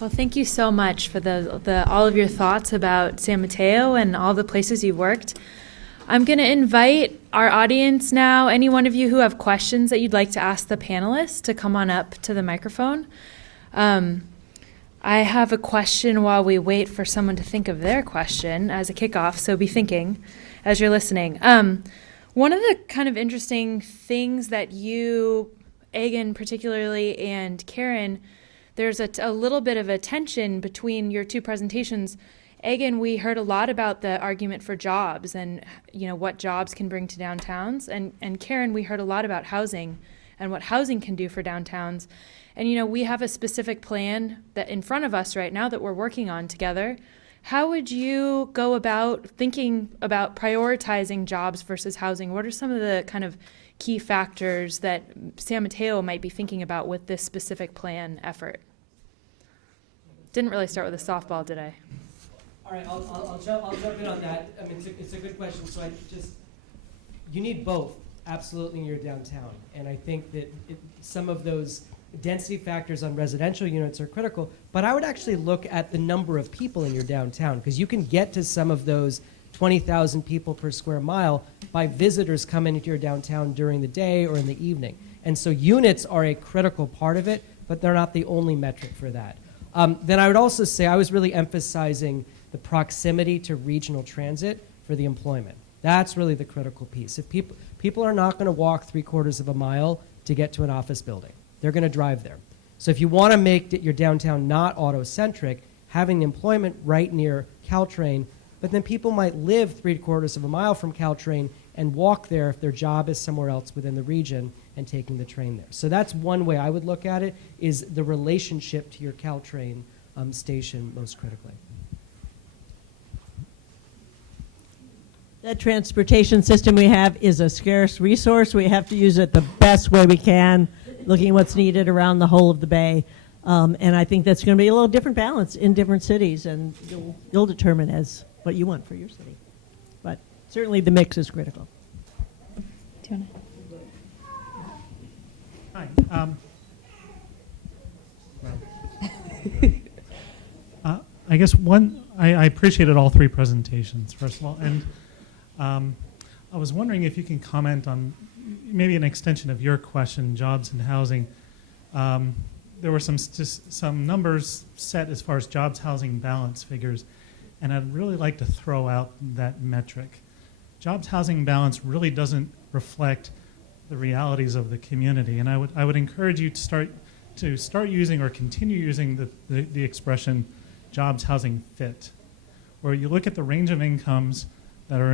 Well, thank you so much for the all of your thoughts about San Mateo and all the places you've worked. I'm going to invite our audience now, any one of you who have questions that you'd like to ask the panelists, to come on up to the microphone. I have a question while we wait for someone to think of their question as a kickoff, so be thinking as you're listening. One of the kind of interesting things that you, Egan particularly, and Karen, there's a little bit of a tension between your two presentations. Egan, we heard a lot about the argument for jobs and what jobs can bring to downtowns. And Karen, we heard a lot about housing and what housing can do for downtowns. And we have a specific plan that in front of us right now that we're working on together. How would you go about thinking about prioritizing jobs versus housing? What are some of the kind of key factors that San Mateo might be thinking about with this specific plan effort? Didn't really start with a softball, did I? All right, I'll jump in on that. I mean, it's a good question. So you need both, absolutely, in your downtown. And I think that some of those density factors on residential units are critical. But I would actually look at the number of people in your downtown, because you can get to some of those 20,000 people per square mile by visitors coming into your downtown during the day or in the evening. And so units are a critical part of it, but they're not the only metric for that. Then I would also say I was really emphasizing the proximity to regional transit for the employment. That's really the critical piece. If people are not going to walk 3/4 of a mile to get to an office building, they're going to drive there. So if you want to make your downtown not auto-centric, having the employment right near Caltrain, but then people might live 3/4 of a mile from Caltrain and walk there if their job is somewhere else within the region and taking the train there. So that's one way I would look at it, is the relationship to your Caltrain station most critically. That transportation system we have is a scarce resource. We have to use it the best way we can, looking at what's needed around the whole of the Bay. And I think that's going to be a little different balance in different cities, and you'll determine as what you want for your city. But certainly the mix is critical. Do you want to? Hi. I guess I appreciated all three presentations, first of all. And I was wondering if you can comment on maybe an extension of your question, jobs and housing. There were some numbers set as far as jobs, housing, balance figures, and I'd really like to throw out that metric. Jobs, housing, balance really doesn't reflect the realities of the community, and I would encourage you to start using or continue using the expression jobs, housing, fit, where you look at the range of incomes that are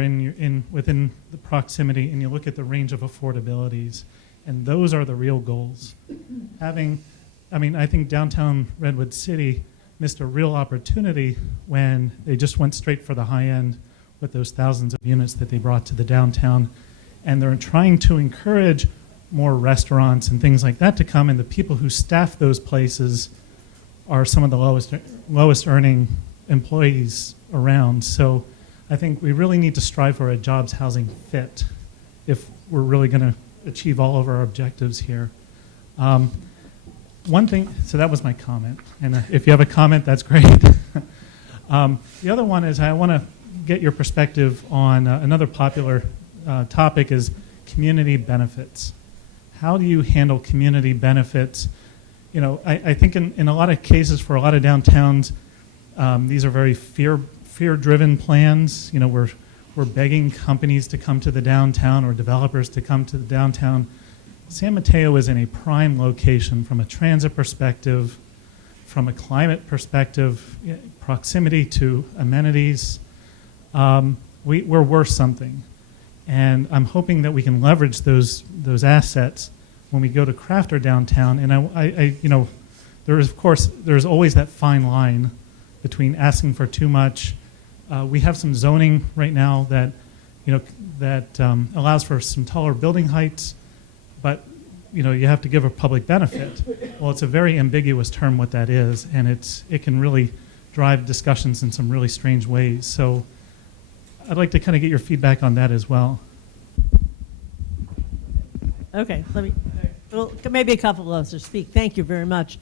within the proximity, and you look at the range of affordabilities, and those are the real goals. I think downtown Redwood City missed a real opportunity when they just went straight for the high end with those thousands of units that they brought to the downtown, and they're trying to encourage more restaurants and things like that to come, and the people who staff those places are some of the lowest earning employees around. So I think we really need to strive for a jobs, housing fit if we're really going to achieve all of our objectives here. One thing, so that was my comment, and if you have a comment, that's great. The other one is I want to get your perspective on another popular topic is community benefits. How do you handle community benefits? I think in a lot of cases for a lot of downtowns, these are very fear-driven plans. We're begging companies to come to the downtown or developers to come to the downtown. San Mateo is in a prime location from a transit perspective, from a climate perspective, proximity to amenities. We're worth something. And I'm hoping that we can leverage those assets when we go to craft our downtown. And there's always that fine line between asking for too much. We have some zoning right now that allows for some taller building heights, but you have to give a public benefit. Well, it's a very ambiguous term what that is, and it can really drive discussions in some really strange ways. So I'd like to kind of get your feedback on that as well. Okay, maybe a couple of us will speak. Thank you very much.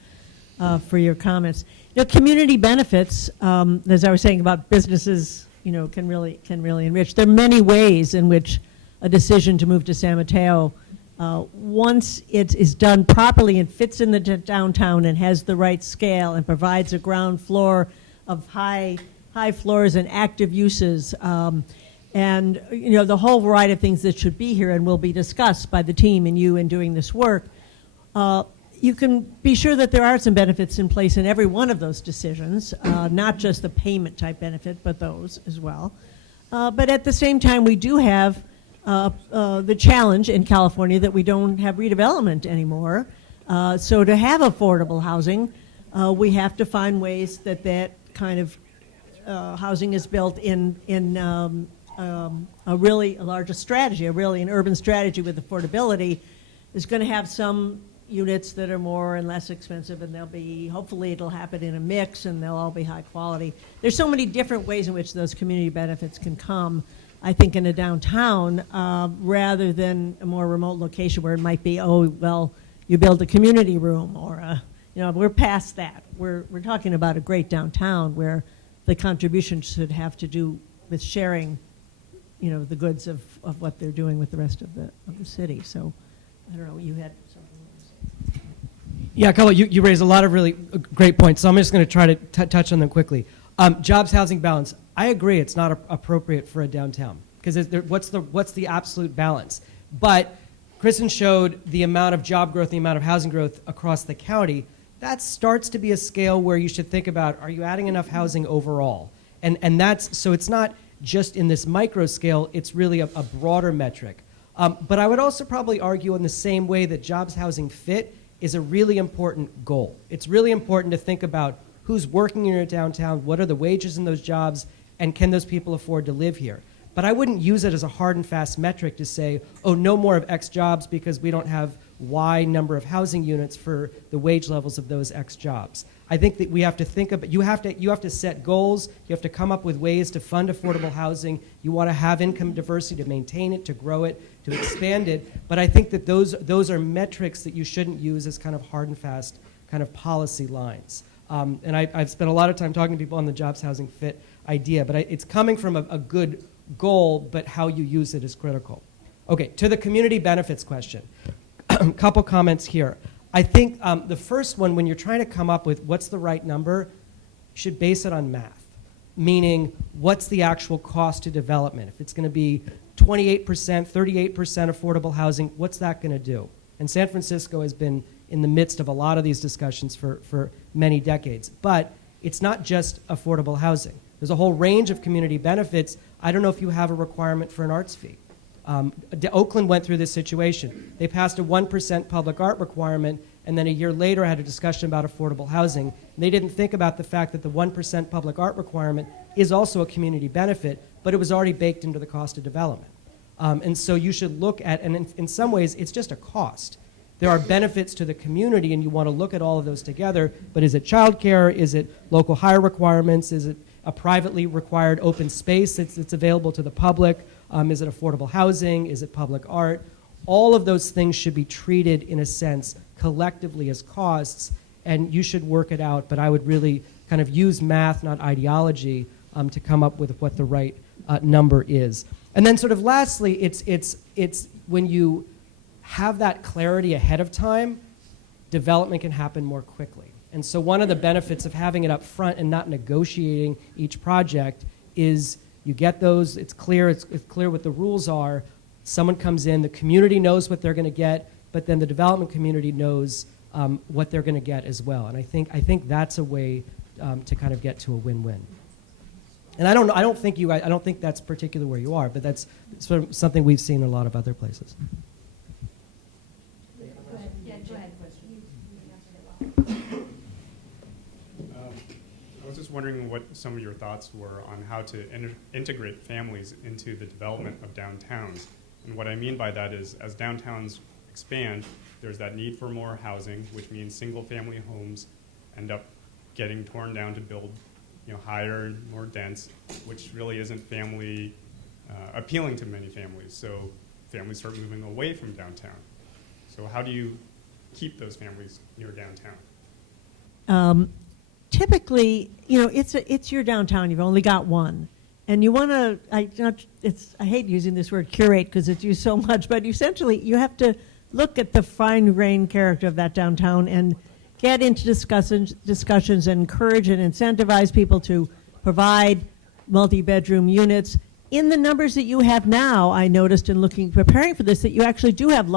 for your comments. Community benefits, as I was saying about businesses, can really enrich. There are many ways in which a decision to move to San Mateo, once it is done properly and fits in the downtown and has the right scale and provides a ground floor of high floors and active uses, and the whole variety of things that should be here and will be discussed by the team and you in doing this work, you can be sure that there are some benefits in place in every one of those decisions, not just the payment type benefit, but those as well. But at the same time, we do have the challenge in California that we don't have redevelopment anymore. So to have affordable housing, we have to find ways that kind of housing is built in a really larger strategy, an urban strategy with affordability is going to have some units that are more and less expensive, and hopefully it'll happen in a mix and they'll all be high quality. There's so many different ways in which those community benefits can come, I think, in a downtown rather than a more remote location where it might be, you build a community room or we're past that. We're talking about a great downtown where the contribution should have to do with sharing, the goods of what they're doing with the rest of the city. So, I don't know, you had something to say. Yeah, Carlo, you raised a lot of really great points, so I'm just going to try to touch on them quickly. Jobs, housing balance. I agree it's not appropriate for a downtown, because what's the absolute balance? But Kristen showed the amount of job growth, the amount of housing growth across the county. That starts to be a scale where you should think about, are you adding enough housing overall? And so it's not just in this micro scale, it's really a broader metric. But I would also probably argue in the same way that jobs, housing, fit is a really important goal. It's really important to think about who's working in your downtown, what are the wages in those jobs, and can those people afford to live here? But I wouldn't use it as a hard and fast metric to say, no more of X jobs because we don't have Y number of housing units for the wage levels of those X jobs. I think that we have to think about, you have to set goals, you have to come up with ways to fund affordable housing, you want to have income diversity to maintain it, to grow it, to expand it, but I think that those are metrics that you shouldn't use as kind of hard and fast kind of policy lines. And I've spent a lot of time talking to people on the jobs, housing, fit idea, but it's coming from a good goal, but how you use it is critical. Okay, to the community benefits question. A couple comments here. I think the first one, when you're trying to come up with what's the right number, you should base it on math, meaning what's the actual cost to development? If it's going to be 28%, 38% affordable housing, what's that going to do? And San Francisco has been in the midst of a lot of these discussions for many decades. But it's not just affordable housing. There's a whole range of community benefits. I don't know if you have a requirement for an arts fee. Oakland went through this situation. They passed a 1% public art requirement, and then a year later had a discussion about affordable housing. And they didn't think about the fact that the 1% public art requirement is also a community benefit, but it was already baked into the cost of development. And so you should look at, and in some ways, it's just a cost. There are benefits to the community, and you want to look at all of those together, but is it childcare? Is it local hire requirements? Is it a privately required open space that's available to the public? Is it affordable housing? Is it public art? All of those things should be treated, in a sense, collectively as costs, and you should work it out, but I would really kind of use math, not ideology, to come up with what the right number is. And then sort of lastly, it's when you have that clarity ahead of time, development can happen more quickly. And so one of the benefits of having it up front and not negotiating each project is you get those, it's clear what the rules are, someone comes in, the community knows what they're going to get, but then the development community knows what they're going to get as well. And I think that's a way to kind of get to a win-win. And I don't think that's particular where you are, but that's sort of something we've seen in a lot of other places. I was just wondering what some of your thoughts were on how to integrate families into the development of downtowns. And what I mean by that is, as downtowns expand, there's that need for more housing, which means single-family homes end up getting torn down to build, higher and more dense, which really isn't family appealing to many families. So families start moving away from downtown. So how do you keep those families near downtown? typically, it's your downtown. You've only got one, and you want to. I hate using this word curate because it's used so much, but essentially you have to look at the fine-grained character of that downtown and get into discussions and encourage and incentivize people to provide multi-bedroom units. In the numbers that you have now, I noticed in preparing for this, that you actually do have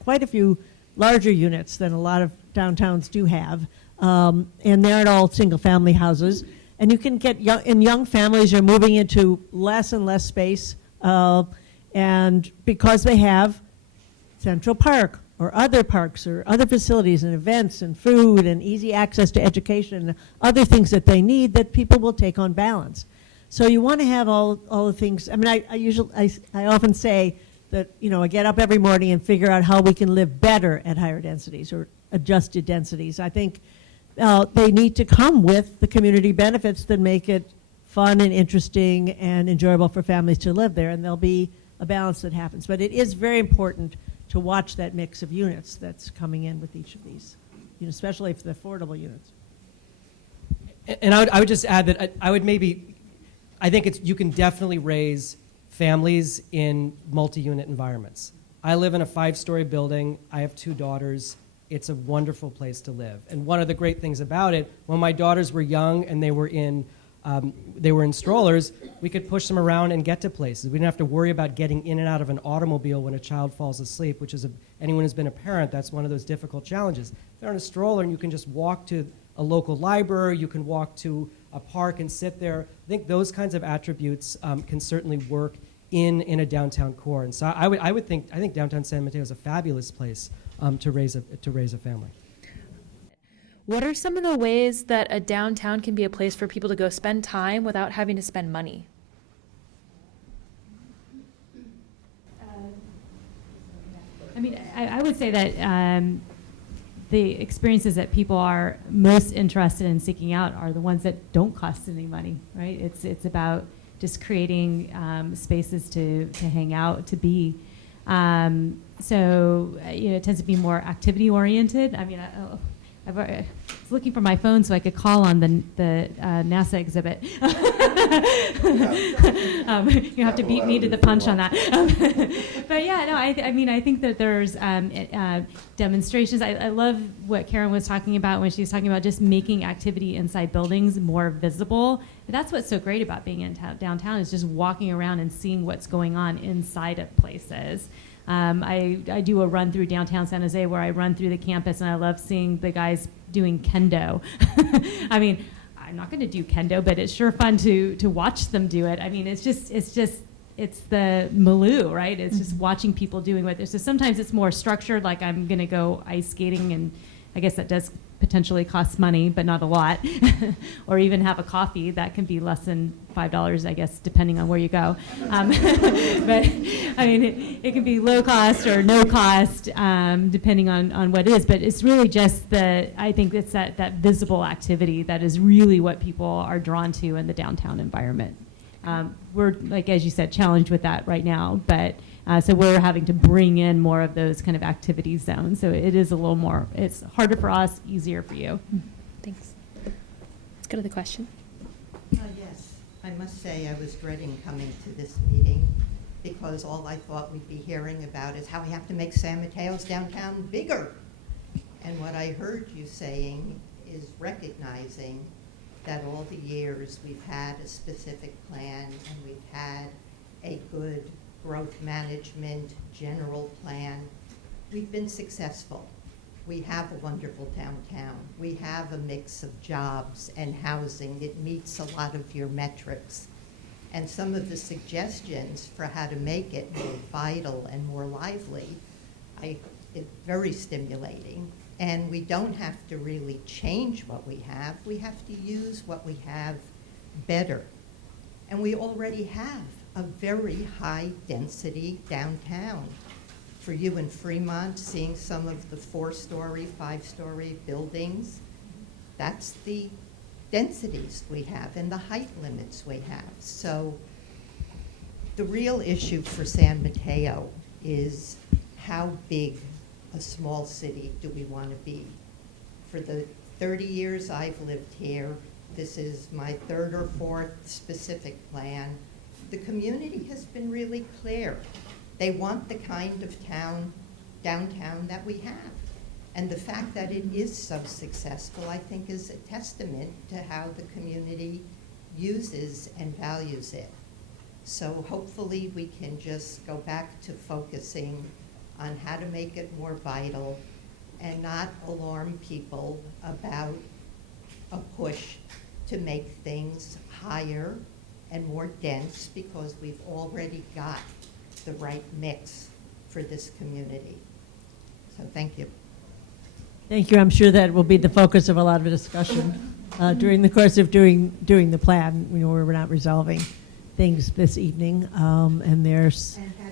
quite a few larger units than a lot of downtowns do have. And they're not all single-family houses. And you can get young families are moving into less and less space, and because they have Central Park or other parks or other facilities and events and food and easy access to education and other things that they need, that people will take on balance. So you want to have all the things. I mean, I often say that, I get up every morning and figure out how we can live better at higher densities or adjusted densities. I think they need to come with the community benefits that make it fun and interesting and enjoyable for families to live there, and there'll be a balance that happens. But it is very important to watch that mix of units that's coming in with each of these, especially for the affordable units. And I would just add that I think you can definitely raise families in multi-unit environments. I live in a 5-story building. I have 2 daughters. It's a wonderful place to live. And one of the great things about it, when my daughters were young and they were in strollers, we could push them around and get to places. We didn't have to worry about getting in and out of an automobile when a child falls asleep, which is anyone who's been a parent, that's one of those difficult challenges. If they're in a stroller and you can just walk to a local library, you can walk to a park and sit there. I think those kinds of attributes can certainly work in a downtown core. And so I think downtown San Mateo is a fabulous place to raise a family. What are some of the ways that a downtown can be a place for people to go spend time without having to spend money? I mean, I would say that the experiences that people are most interested in seeking out are the ones that don't cost any money, right? It's about just creating spaces to hang out, to be. So it tends to be more activity oriented. I mean, I was looking for my phone so I could call on the NASA exhibit. You have to beat me to the punch on that. But yeah, no, I mean, I think that there's demonstrations. I love what Karen was talking about when she was talking about just making activity inside buildings more visible. That's what's so great about being in downtown, is just walking around and seeing what's going on inside of places. I do a run through downtown San Jose where I run through the campus, and I love seeing the guys doing kendo. I mean, I'm not going to do kendo, but it's sure fun to watch them do it. I mean, it's the milieu, right? It's just watching people doing what they're. So sometimes it's more structured, like I'm going to go ice skating, and I guess that does potentially cost money, but not a lot. Or even have a coffee. That can be less than $5, I guess, depending on where you go. But I mean, it can be low cost or no cost, depending on what it is. But it's really just I think it's that visible activity that is really what people are drawn to in the downtown environment. We're, like, as you said, challenged with that right now, but so we're having to bring in more of those kind of activity zones. So it is a little more, it's harder for us, easier for you. Thanks. Let's go to the question. Yes, I must say I was dreading coming to this meeting because all I thought we'd be hearing about is how we have to make San Mateo's downtown bigger. And what I heard you saying is recognizing that all the years we've had a specific plan and we've had a good growth management general plan, we've been successful. We have a wonderful downtown. We have a mix of jobs and housing. It meets a lot of your metrics. And some of the suggestions for how to make it more vital and more lively, it's very stimulating. And we don't have to really change what we have. We have to use what we have better. And we already have a very high density downtown. For you in Fremont, seeing some of the 4-story, 5-story buildings, that's the densities we have and the height limits we have. So the real issue for San Mateo is how big a small city do we want to be? For the 30 years I've lived here. This is my third or fourth specific plan. The community has been really clear. They want the kind of downtown that we have. And the fact that it is so successful, I think, is a testament to how the community uses and values it. So hopefully we can just go back to focusing on how to make it more vital and not alarm people about a push to make things higher and more dense, because we've already got the right mix for this community. So thank you. Thank you. I'm sure that will be the focus of a lot of discussion during the course of doing the plan. You know, we're not resolving things this evening, and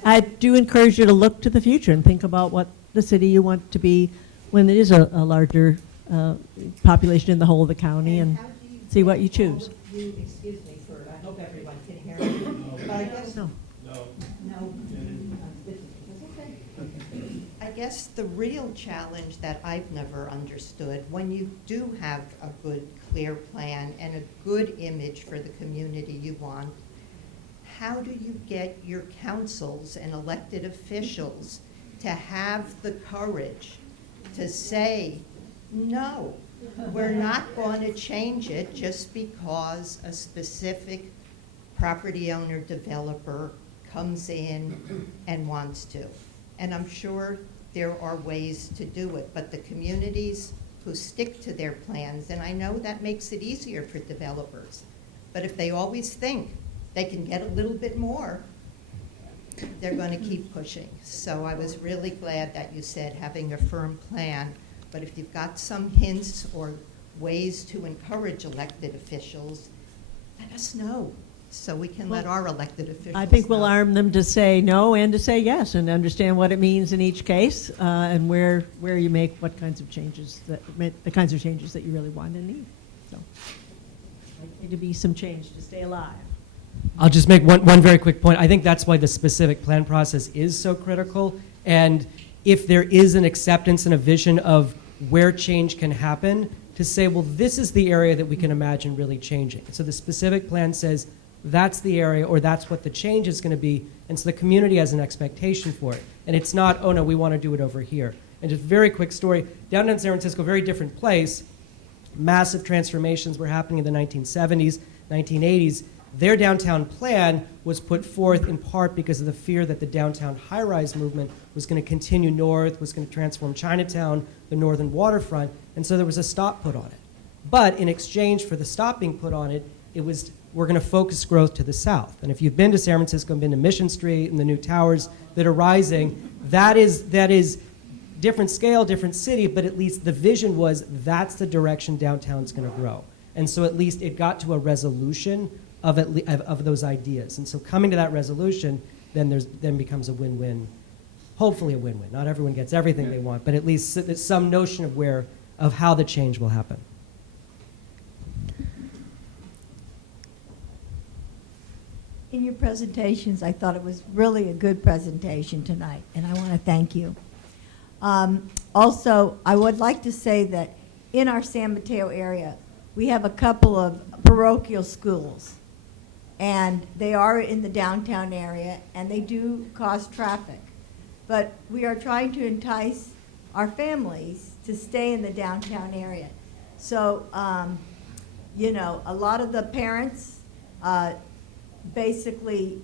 I do encourage you to look to the future and think about what the city you want to be when it is a larger population in the whole of the county, and see what you choose. Excuse me, for, I hope everyone can hear me. But I guess, No. no. I guess the real challenge that I've never understood, when you do have a good, clear plan and a good image for the community you want, how do you get your councils and elected officials to have the courage to say, no, we're not going to change it just because a specific property owner developer comes in and wants to? And I'm sure there are ways to do it, but the communities who stick to their plans, and I know that makes it easier for developers, but if they always think they can get a little bit more, they're going to keep pushing. So I was really glad that you said having a firm plan, but if you've got some hints or ways to encourage elected officials, let us know so we can let our elected officials I think we'll know. arm them to say no and to say yes, and understand what it means in each case, and where you make what kinds of changes, the kinds of changes that you really want and need. So, need to be some change to stay alive. I'll just make one very quick point. I think that's why the specific plan process is so critical. And if there is an acceptance and a vision of where change can happen, to say, well, this is the area that we can imagine really changing. So the specific plan says that's the area, or that's what the change is going to be. And so the community has an expectation for it. And it's not, oh no, we want to do it over here. And just very quick story, downtown San Francisco, very different place. Massive transformations were happening in the 1970s, 1980s. Their downtown plan was put forth in part because of the fear that the downtown high-rise movement was going to continue north, was going to transform Chinatown, the northern waterfront, and so there was a stop put on it. But in exchange for the stop being put on it, it was, we're going to focus growth to the south. And if you've been to San Francisco and been to Mission Street and the new towers that are rising, that is different scale, different city, but at least the vision was that's the direction downtown's going to grow. And so at least it got to a resolution of those ideas. And so coming to that resolution then becomes a win-win, hopefully a win-win. Not everyone gets everything they want, but at least there's some notion of how the change will happen. In your presentations, I thought it was really a good presentation tonight, and I want to thank you. Also, I would like to say that in our San Mateo area, we have a couple of parochial schools, and they are in the downtown area, and they do cause traffic. But we are trying to entice our families to stay in the downtown area. So, you know, a lot of the parents basically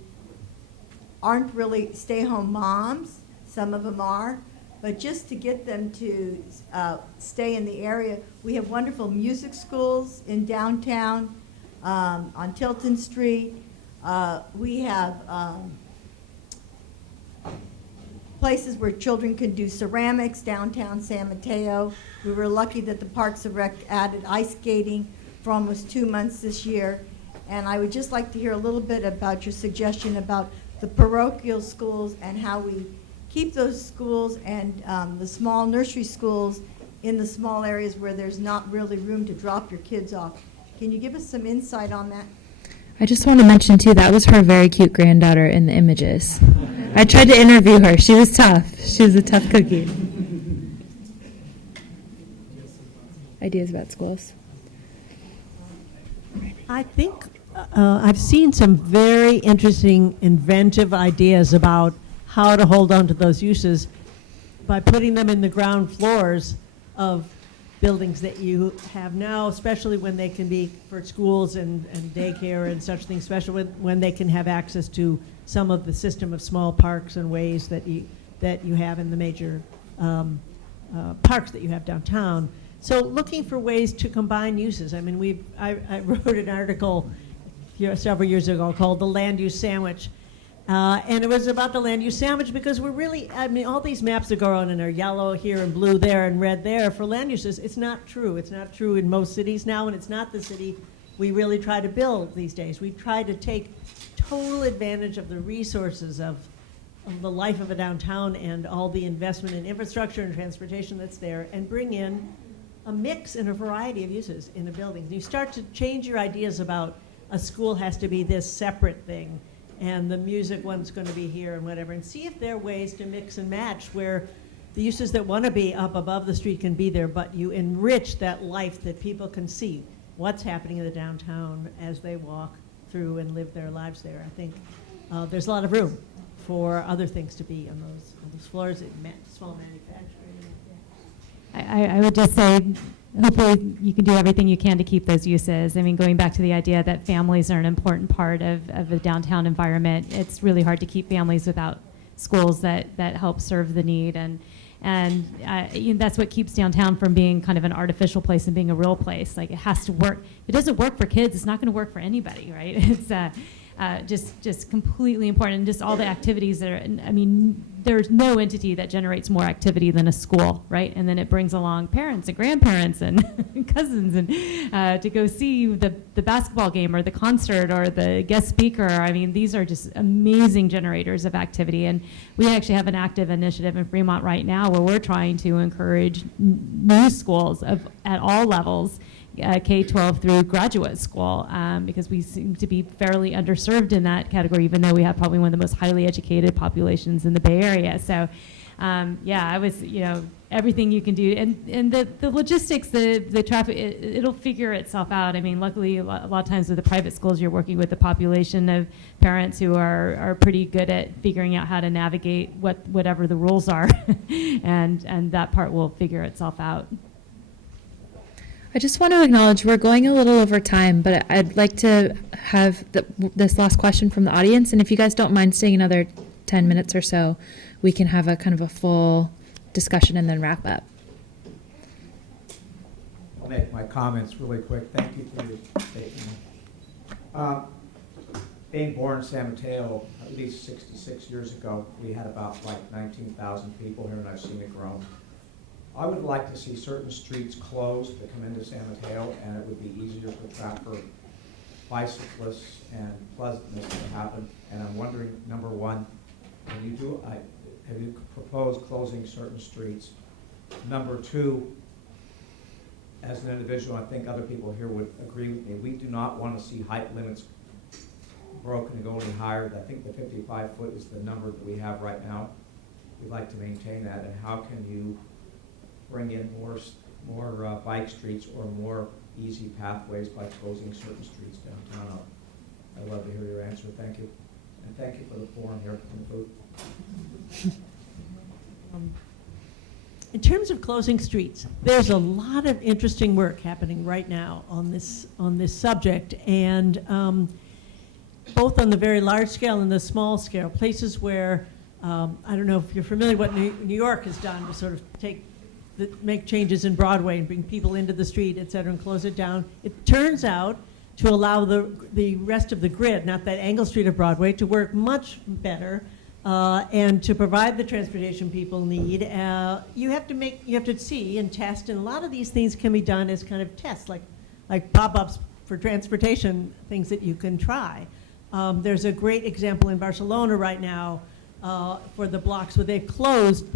aren't really stay-home moms. Some of them are. But just to get them to stay in the area, we have wonderful music schools in downtown, on Tilton Street. We have places where children can do ceramics, downtown San Mateo. We were lucky that the Parks and Rec added ice skating for almost 2 months this year. And I would just like to hear a little bit about your suggestion about the parochial schools and how we keep those schools and the small nursery schools in the small areas where there's not really room to drop your kids off. Can you give us some insight on that? I just want to mention, too, that was her very cute granddaughter in the images. I tried to interview her. She was tough. She was a tough cookie. ideas about schools? I think I've seen some very interesting, inventive ideas about how to hold on to those uses by putting them in the ground floors of buildings that you have now, especially when they can be for schools and daycare and such things, especially when they can have access to some of the system of small parks and ways that you have in the major parks that you have downtown. So looking for ways to combine uses. I mean, I wrote an article several years ago called The Land Use Sandwich. And it was about the land use sandwich because we're really, I mean, all these maps that go on and are yellow here and blue there and red there for land uses, it's not true. It's not true in most cities now, and it's not the city we really try to build these days. We try to take total advantage of the resources of the life of a downtown and all the investment in infrastructure and transportation that's there and bring in a mix and a variety of uses in a building. You start to change your ideas about a school has to be this separate thing and the music one's going to be here and whatever, and see if there are ways to mix and match where the uses that want to be up above the street can be there, but you enrich that life that people can see what's happening in the downtown as they walk through and live their lives there. I think there's a lot of room for other things to be on those floors, small manufacturing. I would just say, hopefully you can do everything you can to keep those uses. I mean, going back to the idea that families are an important part of the downtown environment, it's really hard to keep families without schools that help serve the need. And that's what keeps downtown from being kind of an artificial place and being a real place. Like, it has to work. If it doesn't work for kids, it's not going to work for anybody, right? It's just completely important. And just all the activities that are, I mean, there's no entity that generates more activity than a school, right? And then it brings along parents and grandparents and cousins and to go see the basketball game or the concert or the guest speaker. I mean, these are just amazing generators of activity. And we actually have an active initiative in Fremont right now where we're trying to encourage new schools at all levels, K-12 through graduate school, because we seem to be fairly underserved in that category, even though we have probably one of the most highly educated populations in the Bay Area. So, I was, everything you can do, and the logistics, the traffic, it'll figure itself out. I mean, luckily, a lot of times with the private schools, you're working with a population of parents who are pretty good at figuring out how to navigate whatever the rules are, and that part will figure itself out. I just want to acknowledge we're going a little over time, but I'd like to have this last question from the audience. And if you guys don't mind staying another 10 minutes or so, we can have a kind of a full discussion and then wrap up. I'll make my comments really quick. Thank you for your statement. Being born in San Mateo at least 66 years ago, we had about 19,000 people here, and I've seen it grow. I would like to see certain streets closed to come into San Mateo, and it would be easier for bicyclists and pleasantness to happen. And I'm wondering, number one, have you proposed closing certain streets? Number two, as an individual, I think other people here would agree with me, we do not want to see height limits broken and go any higher. I think the 55 foot is the number that we have right now. We'd like to maintain that, and how can you bring in more bike streets or more easy pathways by closing certain streets downtown? I'd love to hear your answer. Thank you. And thank you for the forum here and the food. In terms of closing streets, there's a lot of interesting work happening right now on this subject, and both on the very large scale and the small scale, places where I don't know if you're familiar with what New York has done to sort of make changes in Broadway and bring people into the street, et cetera, and close it down. It turns out to allow the rest of the grid, not that angle street of Broadway, to work much better and to provide the transportation people need. You have to see and test, and a lot of these things can be done as kind of tests, like pop-ups for transportation, things that you can try. There's a great example in Barcelona right now for the blocks where they've closed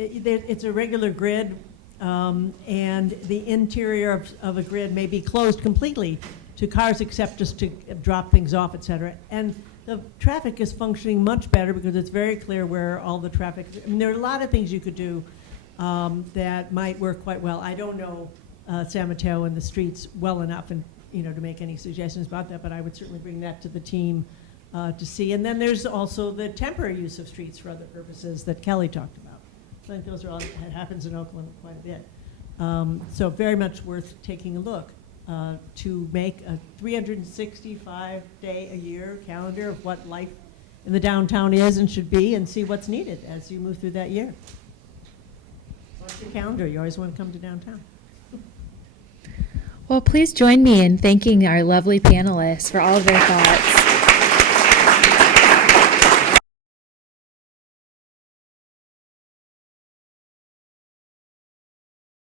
it's a regular grid, and the interior of a grid may be closed completely to cars except just to drop things off, et cetera. And the traffic is functioning much better because it's very clear where all the traffic is. I mean, there are a lot of things you could do that might work quite well. I don't know San Mateo and the streets well enough, and to make any suggestions about that. But I would certainly bring that to the team to see. And then there's also the temporary use of streets for other purposes that Kelly talked about. So I think those are all, it happens in Oakland quite a bit. So very much worth taking a look to make a 365-day-a-year calendar of what life in the downtown is and should be, and see what's needed as you move through that year. What's your calendar? You always want to come to downtown. Well, please join me in thanking our lovely panelists for all of their thoughts.